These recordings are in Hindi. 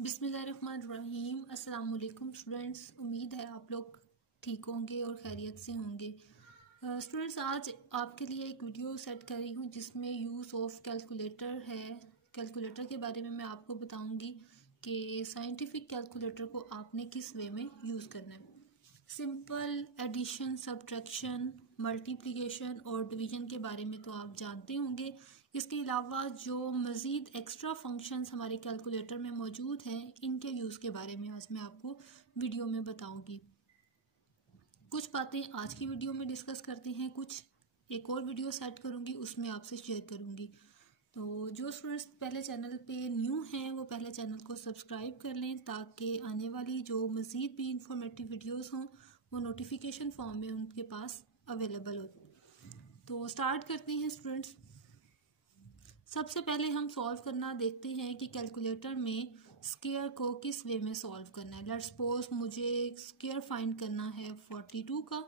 बिस्मिल्लाहिर्रहमानिर्रहीम। अस्सलाम वालेकुम स्टूडेंट्स, उम्मीद है आप लोग ठीक होंगे और खैरियत से होंगे। स्टूडेंट्स, आज आपके लिए एक वीडियो सेट कर रही हूँ जिसमें यूज़ ऑफ कैलकुलेटर है। कैलकुलेटर के बारे में मैं आपको बताऊँगी कि साइंटिफिक कैलकुलेटर को आपने किस वे में यूज़ करना है। सिंपल एडिशन, सब्ट्रैक्शन, मल्टीप्लिकेशन और डिवीज़न के बारे में तो आप जानते होंगे। इसके अलावा जो मज़ीद एक्स्ट्रा फंक्शंस हमारे कैलकुलेटर में मौजूद हैं, इनके यूज़ के बारे में आज मैं आपको वीडियो में बताऊंगी। कुछ बातें आज की वीडियो में डिस्कस करते हैं, कुछ एक और वीडियो सेट करूंगी उसमें आपसे शेयर करूंगी। तो जो स्टूडेंट्स पहले चैनल पे न्यू हैं वो पहले चैनल को सब्सक्राइब कर लें ताकि आने वाली जो मज़ीद भी इंफॉर्मेटिव वीडियोस हों वो नोटिफिकेशन फॉर्म में उनके पास अवेलेबल हो। तो स्टार्ट करते हैं स्टूडेंट्स। सबसे पहले हम सॉल्व करना देखते हैं कि कैलकुलेटर में स्क्वायर को किस वे में सॉल्व करना है। लेट्स सपोज मुझे स्क्वायर फाइंड करना है 42 का,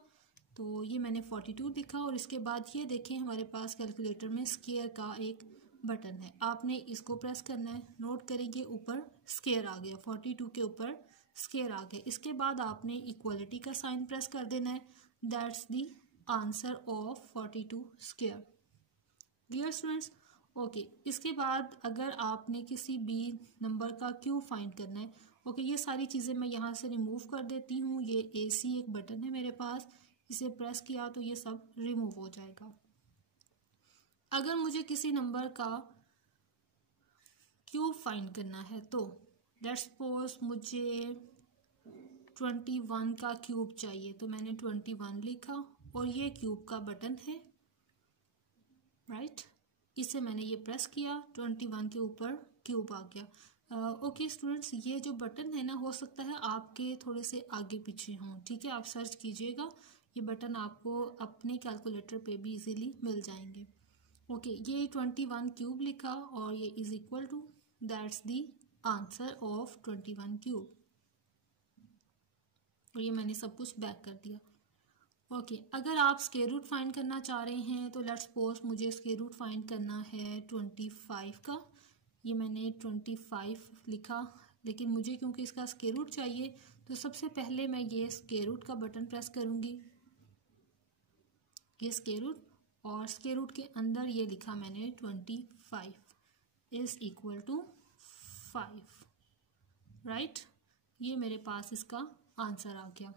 तो ये मैंने 42 लिखा और इसके बाद ये देखें हमारे पास कैलकुलेटर में स्क्वायर का एक बटन है। आपने इसको प्रेस करना है। नोट करेंगे ऊपर स्क्वायर आ गया, 42 के ऊपर स्क्वायर आ गया। इसके बाद आपने इक्वलिटी का साइन प्रेस कर देना है। That's the answer of 42 square. Clear students? Okay, इसके बाद अगर आपने किसी भी नंबर का क्यूब फाइंड करना है, ओके, ये सारी चीज़ें मैं यहाँ से रिमूव कर देती हूँ। ये AC एक बटन है मेरे पास, इसे प्रेस किया तो ये सब रिमूव हो जाएगा। अगर मुझे किसी नंबर का क्यूब फाइंड करना है तो लेट्स सपोज मुझे 21 का क्यूब चाहिए, तो मैंने 21 लिखा और ये क्यूब का बटन है, राइट। इसे मैंने ये प्रेस किया, 21 के ऊपर क्यूब आ गया। ओके स्टूडेंट्स, ये जो बटन है ना, हो सकता है आपके थोड़े से आगे पीछे हों, ठीक है। आप सर्च कीजिएगा, ये बटन आपको अपने कैलकुलेटर पे भी इजीली मिल जाएंगे। ओके, ये 21 क्यूब लिखा और ये is equal to, that's the answer of 21 cube. और ये मैंने सब कुछ बैक कर दिया। ओके, अगर आप स्क्वायर रूट फाइंड करना चाह रहे हैं तो लेट्स सपोज मुझे स्क्वायर रूट फाइंड करना है 25 का। ये मैंने 25 लिखा, लेकिन मुझे क्योंकि इसका स्क्वायर रूट चाहिए तो सबसे पहले मैं ये स्क्वायर रूट का बटन प्रेस करूँगी, ये स्क्वायर रूट, और स्क्वायर रूट के अंदर ये लिखा मैंने 25 इज इक्वल टू 5, राइट। ये मेरे पास इसका आंसर आ गया।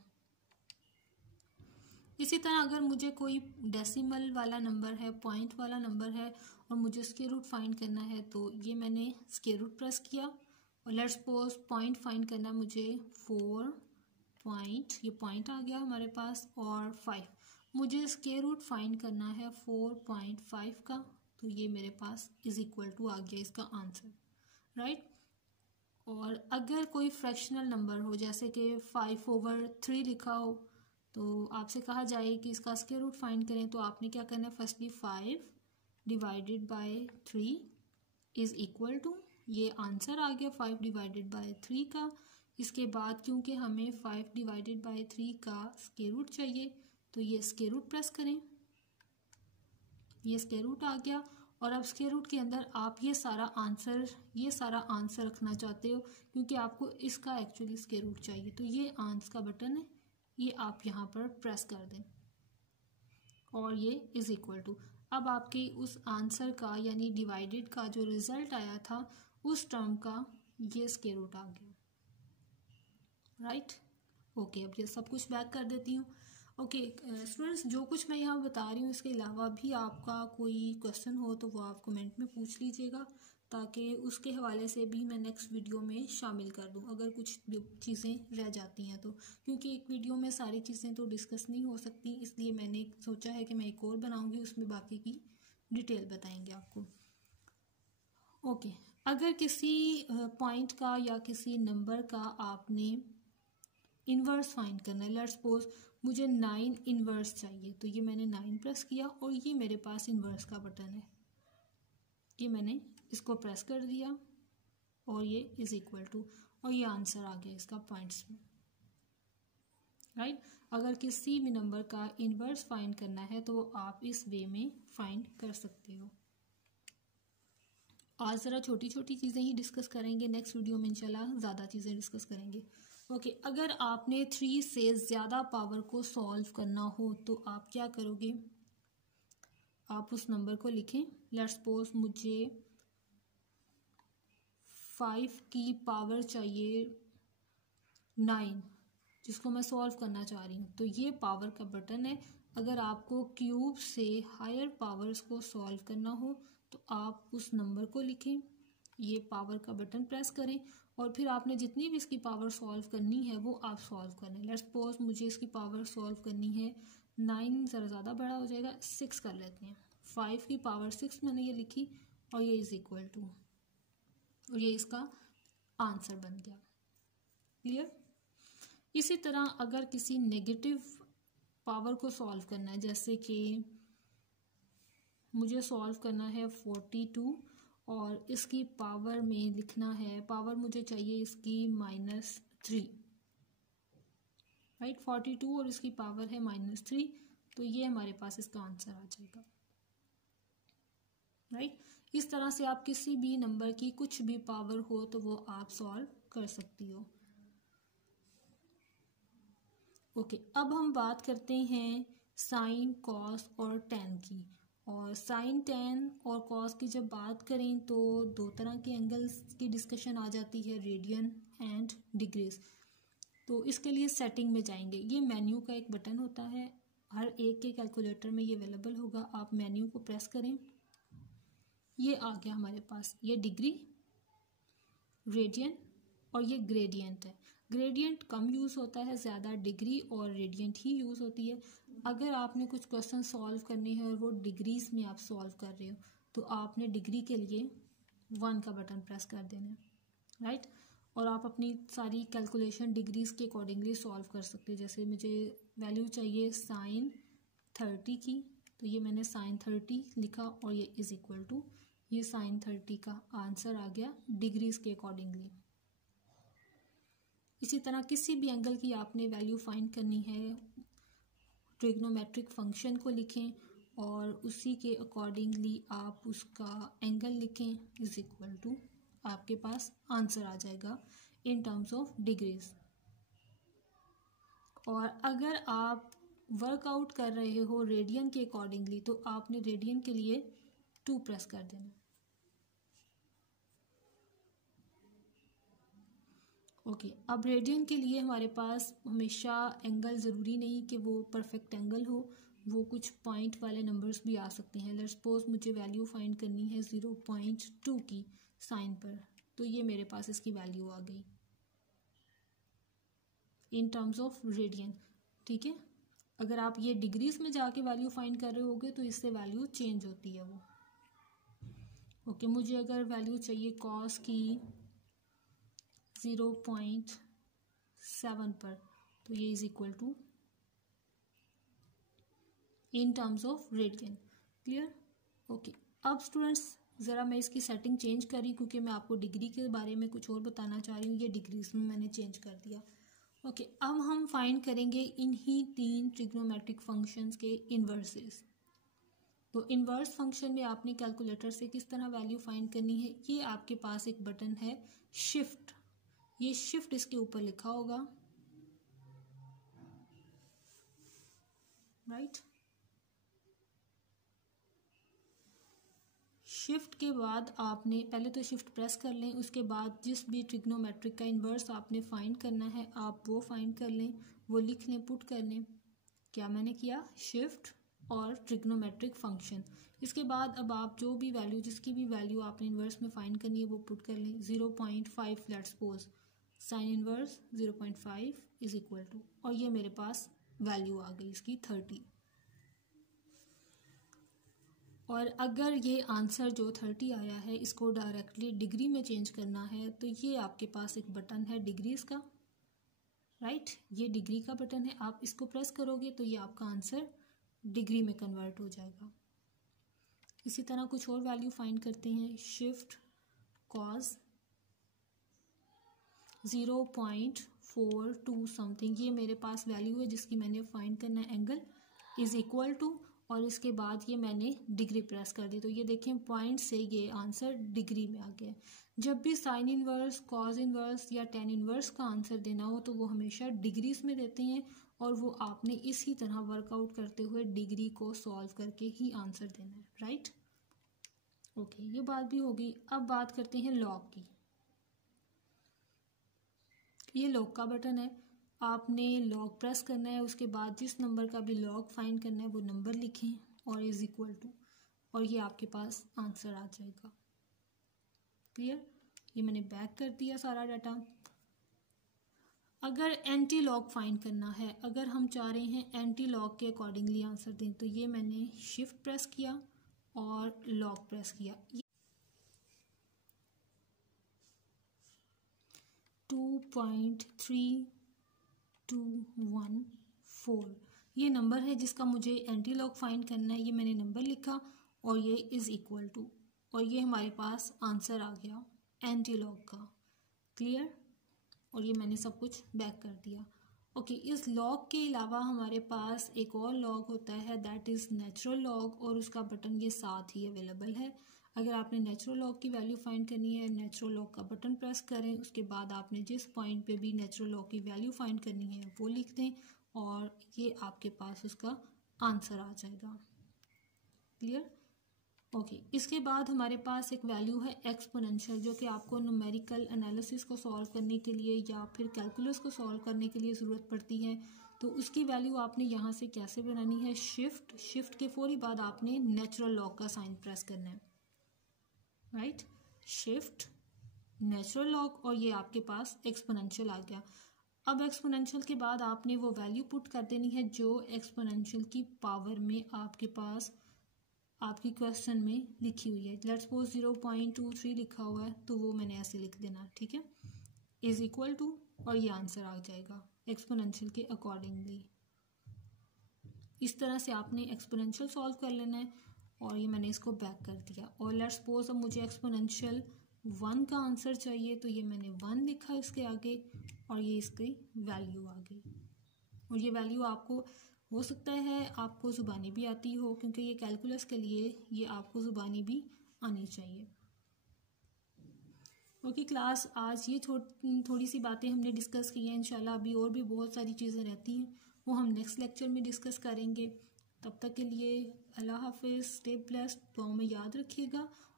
इसी तरह अगर मुझे कोई डेसिमल वाला नंबर है, पॉइंट वाला नंबर है और मुझे स्क्वायर रूट फाइंड करना है, तो ये मैंने स्क्वायर रूट प्रेस किया और लेट्स सपोज पॉइंट फाइंड करना है मुझे 4 पॉइंट, ये पॉइंट आ गया हमारे पास, और 5 मुझे स्क्वायर रूट फाइंड करना है 4.5 का, तो ये मेरे पास इज इक्वल टू आ गया इसका आंसर, राइट। और अगर कोई फ्रैक्शनल नंबर हो जैसे कि 5/3 लिखा हो, तो आपसे कहा जाए कि इसका स्क्वायर रूट फाइंड करें, तो आपने क्या करना है, firstly 5 divided by 3 is equal to, ये आंसर आ गया 5 डिवाइडेड बाय 3 का। इसके बाद क्योंकि हमें 5 डिवाइडेड बाय 3 का स्क्वायर रूट चाहिए, तो ये स्क्वायर रूट प्रेस करें, ये स्क्वायर रूट आ गया। और अब स्क्वायर रूट के अंदर आप ये सारा आंसर रखना चाहते हो क्योंकि आपको इसका एक्चुअली स्क्वायर रूट चाहिए, तो ये आंसर का बटन है, ये आप यहाँ पर प्रेस कर दें और ये इज इक्वल टू, अब आपके उस आंसर का यानी डिवाइडेड का जो रिजल्ट आया था उस टर्म का ये स्क्वायर रूट आ गया, राइट। ओके, अब ये सब कुछ बैक कर देती हूँ। ओके स्टूडेंट्स, जो कुछ मैं यहाँ बता रही हूँ इसके अलावा भी आपका कोई क्वेश्चन हो तो वो आप कमेंट में पूछ लीजिएगा ताकि उसके हवाले से भी मैं नेक्स्ट वीडियो में शामिल कर दूँ अगर कुछ चीज़ें रह जाती हैं तो, क्योंकि एक वीडियो में सारी चीज़ें तो डिस्कस नहीं हो सकती, इसलिए मैंने सोचा है कि मैं एक और बनाऊँगी, उसमें बाकी की डिटेल बताएंगे आपको। ओके, अगर किसी पॉइंट का या किसी नंबर का आपने इन्वर्स फाइंड करना है, लेट्स सपोज मुझे 9 इन्वर्स चाहिए, तो ये मैंने 9 प्रेस किया और ये मेरे पास इन्वर्स का बटन है, ये मैंने इसको प्रेस कर दिया और ये इज इक्वल टू, और ये आंसर आ गया इसका पॉइंट्स में, राइट। अगर किसी भी नंबर का इन्वर्स फाइंड करना है तो आप इस वे में फाइंड कर सकते हो। आज ज़रा छोटी छोटी चीज़ें ही डिस्कस करेंगे, नेक्स्ट वीडियो में इंशाल्लाह ज़्यादा चीज़ें डिस्कस करेंगे। ओके, अगर आपने 3 से ज़्यादा पावर को सॉल्व करना हो तो आप क्या करोगे? आप उस नंबर को लिखें। लेट्स सपोज मुझे 5 की पावर चाहिए 9, जिसको मैं सॉल्व करना चाह रही हूँ। तो ये पावर का बटन है। अगर आपको क्यूब से हायर पावर्स को सॉल्व करना हो तो आप उस नंबर को लिखें, ये पावर का बटन प्रेस करें और फिर आपने जितनी भी इसकी पावर सॉल्व करनी है वो आप सॉल्व करें। लेट्स सपोज मुझे इसकी पावर सॉल्व करनी है 9, ज़रा ज़्यादा बड़ा हो जाएगा, 6 कर लेते हैं। 5 की पावर 6 मैंने ये लिखी और ये इज इक्वल टू, और ये इसका आंसर बन गया। क्लियर? इसी तरह अगर किसी नेगेटिव पावर को सॉल्व करना है, जैसे कि मुझे सॉल्व करना है 42 और इसकी पावर में लिखना है, पावर मुझे चाहिए इसकी -3, राइट। 42 और इसकी पावर है -3, तो ये हमारे पास इसका आंसर आ जाएगा, राइट। इस तरह से आप किसी भी नंबर की कुछ भी पावर हो तो वो आप सॉल्व कर सकती हो। ओके, अब हम बात करते हैं साइन, कॉस और टेन की। और साइन, टेन और कॉस की जब बात करें तो दो तरह के एंगल्स की डिस्कशन आ जाती है, रेडियन एंड डिग्रीज। तो इसके लिए सेटिंग में जाएंगे। ये मेन्यू का एक बटन होता है, हर एक के कैलकुलेटर में ये अवेलेबल होगा। आप मेन्यू को प्रेस करें, ये आ गया हमारे पास, ये डिग्री, रेडियन और ये ग्रेडियंट है। ग्रेडियंट कम यूज़ होता है, ज़्यादा डिग्री और रेडियंट ही यूज़ होती है। अगर आपने कुछ क्वेश्चन सॉल्व करने हैं और वो डिग्रीज में आप सॉल्व कर रहे हो तो आपने डिग्री के लिए 1 का बटन प्रेस कर देना है, राइट। और आप अपनी सारी कैलकुलेशन डिग्रीज के अकॉर्डिंगली सॉल्व कर सकते हो। जैसे मुझे वैल्यू चाहिए साइन 30 की, तो ये मैंने साइन 30 लिखा और ये इज इक्वल टू, ये साइन 30 का आंसर आ गया डिग्रीज के अकॉर्डिंगली। इसी तरह किसी भी एंगल की आपने वैल्यू फाइंड करनी है, ट्रिग्नोमेट्रिक फंक्शन को लिखें और उसी के अकॉर्डिंगली आप उसका एंगल लिखें, इज इक्वल टू, आपके पास आंसर आ जाएगा इन टर्म्स ऑफ डिग्रीज। और अगर आप वर्कआउट कर रहे हो रेडियन के अकॉर्डिंगली तो आपने रेडियन के लिए 2 प्रेस कर देना। ओके, अब रेडियन के लिए हमारे पास हमेशा एंगल ज़रूरी नहीं कि वो परफेक्ट एंगल हो, वो कुछ पॉइंट वाले नंबर्स भी आ सकते हैं। लेट्स सपोज मुझे वैल्यू फाइंड करनी है 0.2 की साइन पर, तो ये मेरे पास इसकी वैल्यू आ गई इन टर्म्स ऑफ रेडियन, ठीक है। अगर आप ये डिग्रीज में जाके वैल्यू फाइंड कर रहे होगे तो इससे वैल्यू चेंज होती है वो। ओके, मुझे अगर वैल्यू चाहिए कॉस की 0.7 पर, तो ये is equal to in terms of radian. Clear? Okay, अब स्टूडेंट्स ज़रा मैं इसकी सेटिंग चेंज करी क्योंकि मैं आपको डिग्री के बारे में कुछ और बताना चाह रही हूँ। ये डिग्रीज में मैंने चेंज कर दिया। ओके, अब हम फाइंड करेंगे इन्हीं 3 ट्रिग्नोमेट्रिक फंक्शंस के इन्वर्सेस। तो इन्वर्स फंक्शन में आपने कैलकुलेटर से किस तरह वैल्यू फाइंड करनी है, ये आपके पास एक बटन है शिफ्ट, ये शिफ्ट इसके ऊपर लिखा होगा, राइट। शिफ्ट के बाद आपने पहले तो शिफ्ट प्रेस कर लें, उसके बाद जिस भी ट्रिग्नोमेट्रिक का इन्वर्स आपने फाइंड करना है आप वो फाइंड कर लें, वो लिख लें, पुट कर लें। क्या मैंने किया, शिफ्ट और ट्रिग्नोमेट्रिक फंक्शन। इसके बाद अब आप जो भी वैल्यू, जिसकी भी वैल्यू आपने इन्वर्स में फाइंड करनी है वो पुट कर लें। 0.5 let's suppose, sine inverse 0.5 is equal to, और ये मेरे पास वैल्यू आ गई इसकी 30। और अगर ये आंसर जो 30 आया है इसको डायरेक्टली डिग्री में चेंज करना है तो ये आपके पास एक बटन है डिग्रीज का, राइट। ये डिग्री का बटन है, आप इसको प्रेस करोगे तो ये आपका आंसर डिग्री में कन्वर्ट हो जाएगा। इसी तरह कुछ और वैल्यू फाइंड करते हैं, शिफ्ट कॉस 0.42 समथिंग, ये मेरे पास वैल्यू है जिसकी मैंने फाइंड करना है, एंगल इज इक्वल टू, और इसके बाद ये मैंने डिग्री प्रेस कर दी। तो ये देखें पॉइंट से ये आंसर डिग्री में आ गया। जब भी साइन इनवर्स, कॉज इनवर्स या टेन इनवर्स का आंसर देना हो तो वो हमेशा डिग्रीज में देते हैं, और वो आपने इसी तरह वर्कआउट करते हुए डिग्री को सॉल्व करके ही आंसर देना है, राइट। ओके, ये बात भी होगी। अब बात करते हैं लॉग की। ये लॉग का बटन है, आपने लॉग प्रेस करना है, उसके बाद जिस नंबर का भी लॉग फाइंड करना है वो नंबर लिखें और इज इक्वल टू, और ये आपके पास आंसर आ जाएगा। क्लियर। ये मैंने बैक कर दिया सारा डाटा। अगर एंटी लॉग फाइंड करना है, अगर हम चाह रहे हैं एंटी लॉग के अकॉर्डिंगली आंसर दें, तो ये मैंने शिफ्ट प्रेस किया और लॉग प्रेस किया। 2.3214 ये नंबर है जिसका मुझे एंटी लॉग फाइंड करना है। ये मैंने नंबर लिखा और ये इज़ इक्वल टू, और ये हमारे पास आंसर आ गया एंटी लॉग का। क्लियर। और ये मैंने सब कुछ बैक कर दिया। ओके, इस लॉग के अलावा हमारे पास एक और लॉग होता है, दैट इज़ नेचुरल लॉग, और उसका बटन ये साथ ही अवेलेबल है। अगर आपने नेचुरल लॉग की वैल्यू फाइंड करनी है, नेचुरल लॉग का बटन प्रेस करें, उसके बाद आपने जिस पॉइंट पे भी नेचुरल लॉग की वैल्यू फाइंड करनी है वो लिख दें, और ये आपके पास उसका आंसर आ जाएगा। क्लियर। ओके, इसके बाद हमारे पास एक वैल्यू है एक्सपोनेंशियल, जो कि आपको न्यूमेरिकल एनालिसिस को सॉल्व करने के लिए या फिर कैलकुलस को सॉल्व करने के लिए ज़रूरत पड़ती है। तो उसकी वैल्यू आपने यहाँ से कैसे बनानी है, शिफ्ट के फौरी बाद आपने नेचुरल लॉग का साइन प्रेस करना है, राइट। शिफ्ट, नेचुरल लॉग, और ये आपके पास एक्सपोनेंशियल आ गया। अब एक्सपोनेंशियल के बाद आपने वो वैल्यू पुट कर देनी है जो एक्सपोनेंशियल की पावर में आपके पास आपकी क्वेश्चन में लिखी हुई है। लेट्स सपोज 0.23 लिखा हुआ है, तो वो मैंने ऐसे लिख देना, ठीक है, इज इक्वल टू, और ये आंसर आ जाएगा एक्सपोनेंशियल के अकॉर्डिंगली। इस तरह से आपने एक्सपोनेंशियल सॉल्व कर लेना है, और ये मैंने इसको बैक कर दिया। और लेट्स सपोज अब मुझे एक्सपोनेंशियल 1 का आंसर चाहिए, तो ये मैंने 1 लिखा इसके आगे, और ये इसकी वैल्यू आ गई। और ये वैल्यू आपको हो सकता है आपको ज़ुबानी भी आती हो, क्योंकि ये कैलकुलस के लिए ये आपको ज़ुबानी भी आनी चाहिए। ओके क्लास, आज ये थोड़ी सी बातें हमने डिस्कस की हैं। इंशाल्लाह अभी और भी बहुत सारी चीज़ें रहती हैं, वो हम नेक्स्ट लेक्चर में डिस्कस करेंगे। तब तक के लिए अल्लाह हाफिज़, स्टे ब्लेस्ड, दुआओं में याद रखिएगा।